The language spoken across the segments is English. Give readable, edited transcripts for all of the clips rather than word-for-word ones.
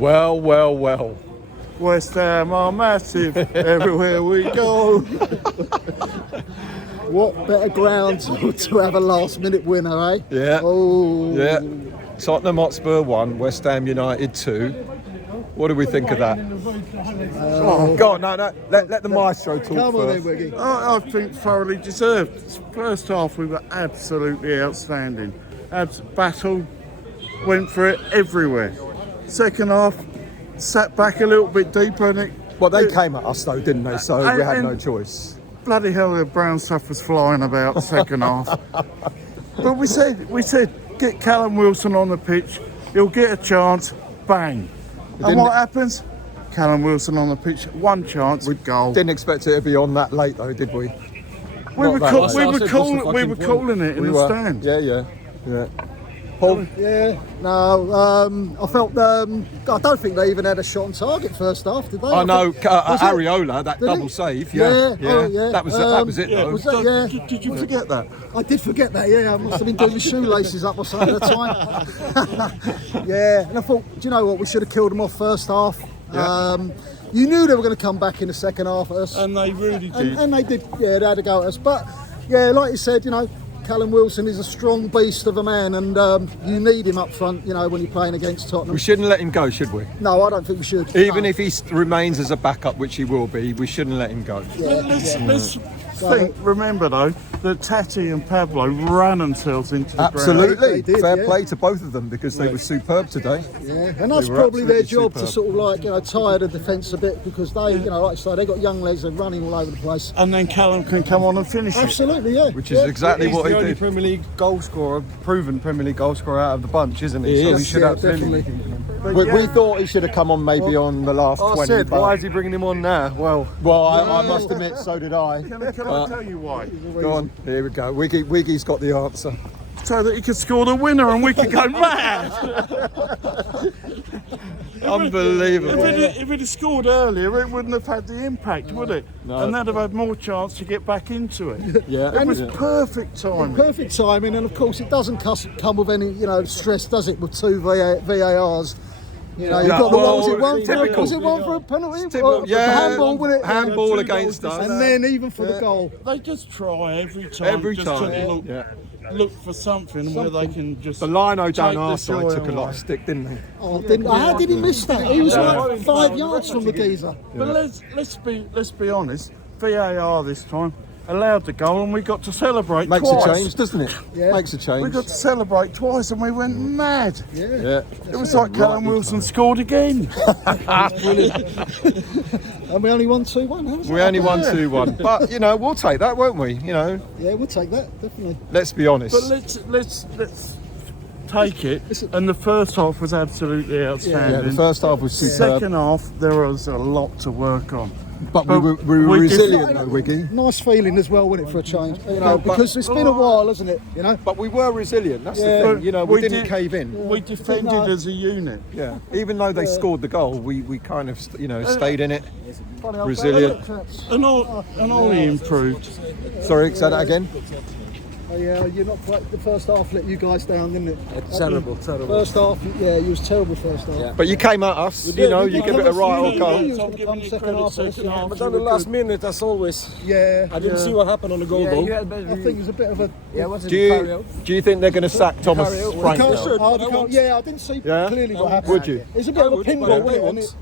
Well, well, well. West Ham are massive everywhere we go. What better ground to have a last-minute winner, eh? Yeah. Oh. Yeah. Tottenham Hotspur 1, West Ham United 2. What do we think of that? Go on, no. Let the maestro talk Come on then, first. Wiggy. I think thoroughly deserved. First half we were absolutely outstanding. Battle, went for it everywhere. Second half, sat back a little bit deeper and it... Well, they came at us though, didn't they? So we had no choice. Bloody hell, the brown stuff was flying about the second half. But we said, get Callum Wilson on the pitch, he'll get a chance, bang. And what happens? Callum Wilson on the pitch, one chance, goal. Didn't expect it to be on that late though, did we? We were calling it in the stand. Yeah. Paul? Yeah, no, I felt, I don't think they even had a shot on target first half, did they? I know, Areola, that double save, yeah. That was it though. Was that, yeah. Did you forget that? I did forget that, yeah. I must have been doing my shoelaces up or something at the time. Yeah, and I thought, do you know what, we should have killed them off first half. Yeah. You knew they were going to come back in the second half at us. And they really did. And they did, yeah, they had a go at us. But, yeah, like you said, you know, Callum Wilson is a strong beast of a man, and you need him up front, you know, when you're playing against Tottenham. We shouldn't let him go, should we? No, I don't think we should. Even if he remains as a backup, which he will be, we shouldn't let him go. Let's think, remember though, that Tati and Pablo ran themselves into the Absolutely. ground. They did, Fair yeah. play to both of them because they were superb today. Yeah, and that's They were probably their absolutely job to superb. sort of like, you know, tire the defence a bit because they, you know, like I say, they got young legs, they're running all over the place. And then Callum can come on and finish it. Absolutely, yeah. Which is exactly He's what the he only did. Premier League goal scorer, proven Premier League goal scorer out of the bunch, isn't he? He So is. he should Yeah, absolutely. definitely. We thought he should have come on maybe on the last I 20. said, but- why is he bringing him on now? Well, I must admit, so did I. Can I tell you why? Go on, here we go. Wiggy's got the answer. So that he could score the winner and we could go mad. Unbelievable. If it had scored earlier, it wouldn't have had the impact, would it? No. And they'd have had more chance to get back into it. Yeah. It was perfect timing. Perfect timing, and of course it doesn't come with any, you know, stress, does it, with two VARs? You know, you've got the well, was it one for a penalty? Typical. Or Yeah. handball, wasn't it? Handball Yeah, against us. And then even for the goal. They just try every time. Every just time. To look for something where they can just. The lino down take our the side joy took a lot away. of stick, didn't he? Oh, how did he miss that? He was like 5 yards from the geezer. But let's be honest. VAR this time allowed the goal, and we got to celebrate Makes twice. a change, doesn't it? Yeah. Makes a change. We got to celebrate twice, and we went mad. Yeah. It was like Callum Wilson scored again. And we only won 2-1, haven't we? We only won 2-1. But, you know, we'll take that, won't we? You know, Yeah, we'll take that, definitely. let's be honest. But let's take it. And the first half was absolutely outstanding. Yeah, the first half was superb. Second half, there was a lot to work on. But we were resilient though, Wiggy. Nice feeling as well, wasn't it, for a change? You know, because it's been a while, hasn't it? You know. But we were resilient, that's Yeah. the thing. You know, we didn't did- cave in. We defended as a unit. Yeah. Even though they scored the goal, we kind of, you know, stayed in it. Funny old Resilient. fella, And Ollie improved. Sorry, say that again? Oh, yeah, you're not quite, the first half let you guys down, didn't it? terrible. First half, yeah, you was terrible first half. Yeah. But you came at us, you know, you give it a right or goal. You was I'm gonna giving come you second credit, half, second half. But on the last minute, as always, Yeah, I didn't see what happened on the goal though. I think it was a bit of a. Do you think they're going to sack Thomas Frank now? Yeah, I didn't see Yeah? clearly what happened. Would you? It's a bit of a would, pinball, but wasn't it?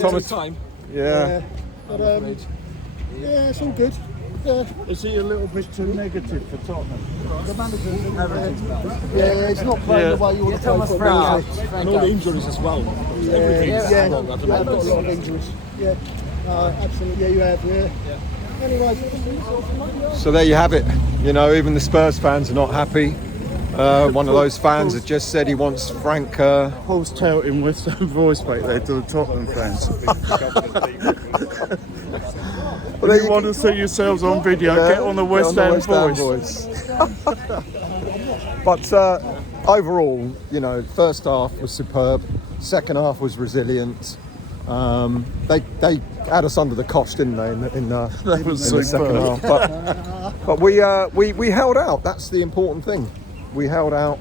Thomas, time. yeah. But, yeah, it's all good. Yeah, Is he a little bit too negative for Tottenham? the manager. Yeah, he's not playing the way you want to play football. is he? And all the injuries as well. Yeah, I've got a lot of injuries. Yeah, absolutely. Yeah, you have. Yeah. Anyway. So there you have it. You know, even the Spurs fans are not happy. One of those fans had just said he wants Frank. Paul's touting West Ham voice back there to the Tottenham fans. Well, If you want to see yourselves on video, get on the West Ham voice. But overall, you know, first half was superb. Second half was resilient. They had us under the cosh, didn't they? In the second half. But we held out. That's the important thing. We held out,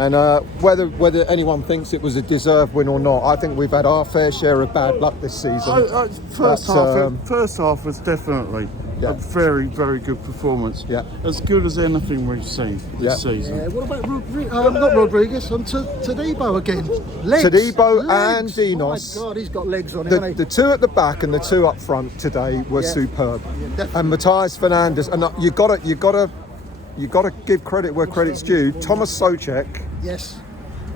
And whether anyone thinks it was a deserved win or not, I think we've had our fair share of bad luck this season. First half was definitely a very, very good performance. Yeah. As good as anything we've seen this season. Yeah, what about not Rodriguez, on Todibo again? Legs. Todibo Legs. and Dinos. Oh my God, he's got legs on him, hasn't he? The two at the back and the two up front today were superb. And Matthias Fernandes, and you got to give credit where credit's due. Thomas Souček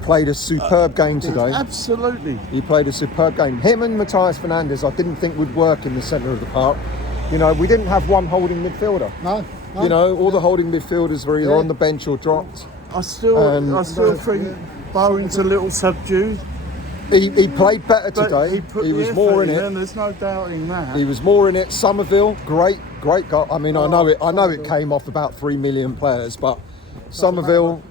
played a superb game today. Absolutely. He played a superb game. Him and Matthias Fernandes, I didn't think would work in the centre of the park. You know, we didn't have one holding midfielder. No. You know, all the holding midfielders were either on the bench or dropped. I still think Bowen's a little subdued. He played better today. He was more in it. There's no doubting that. He was more in it. Somerville, great goal. I mean, I know it came off about 3 million players, but Somerville,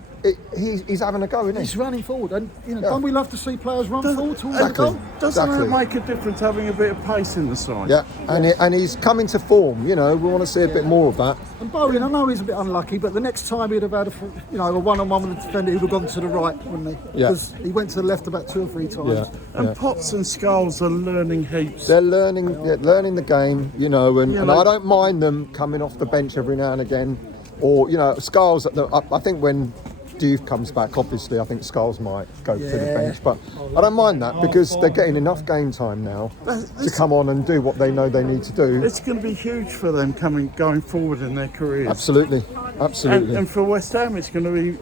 he's having a go, isn't he? He's running forward, and don't we love to see players run forward towards the Exactly. goal? Doesn't that make a difference having a bit of pace in the side? Yeah, and he's coming to form. You know, we want to see a bit more of that. And Bowen, I know he's a bit unlucky, but the next time he'd have had a one-on-one with the defender, he'd have gone to the right, wouldn't he? Yeah. Because he went to the left about 2 or 3 times. Yeah. And Potts and Scholes are learning heaps. They're learning the game, you know, and I don't mind them coming off the bench every now and again, or Scholes. I think when Diouf comes back, obviously, I think Scholes might go to the bench, but I don't mind that because they're getting enough game time now to come on and do what they know they need to do. It's going to be huge for them going forward in their careers. Absolutely. And for West Ham, it's going to be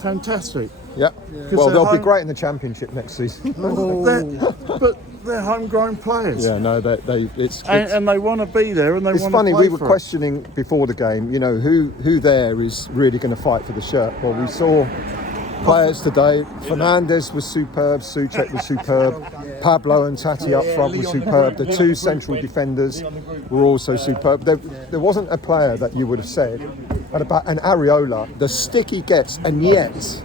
fantastic. Yeah. Well, they'll be great in the Championship next season. But they're homegrown players. Yeah, no, and they want to be there, and they want to play. It's funny, we were questioning before the game, who there is really going to fight for the shirt. Well, we saw players today. Fernandes was superb, Souček was superb, Pablo and Tati up front were superb. The two central defenders were also superb. There wasn't a player that you would have said, and Areola, the stick he gets, and yet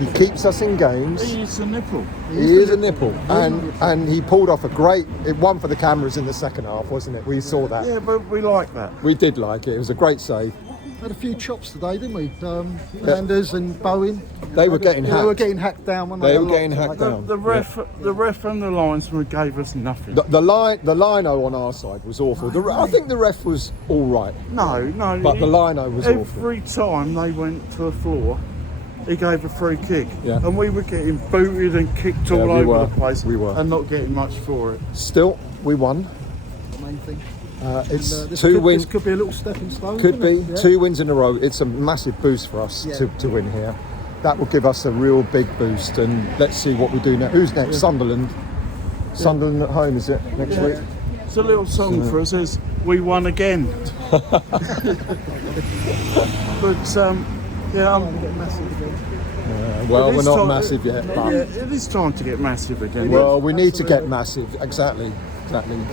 he keeps us in games. He is a nipple. He is a nipple. And he pulled off a great one for the cameras in the second half, wasn't it? We saw that. Yeah, but we like that. We did like it. It was a great save. Had a few chops today, didn't we? Fernandes and Bowen. They were getting hacked. They were getting hacked down. Weren't They were getting hacked down. The ref and the linesman gave us nothing. The lino on our side was awful. I think the ref was all right. No. But the lino was awful. Every time they went to the floor, he gave a free kick. Yeah. And we were getting booted and kicked all over the place. We were. And not getting much for it. Still, we won. Main thing. It's 2 wins. This could be a little stepping stone. Could be 2 wins in a row. It's a massive boost for us to win here. That will give us a real big boost, and let's see what we do next. Who's next? Sunderland. Sunderland at home, is it next week? It's a little song for us. Is we won again. But I'm getting massive again. Well, we're not massive yet. But it is time to get massive again. Well, we need to get massive. Exactly.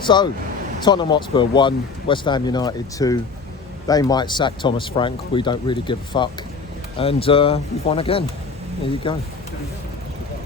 So, Tottenham Hotspur 1, West Ham United 2. They might sack Thomas Frank. We don't really give a fuck. And we've won again. There you go.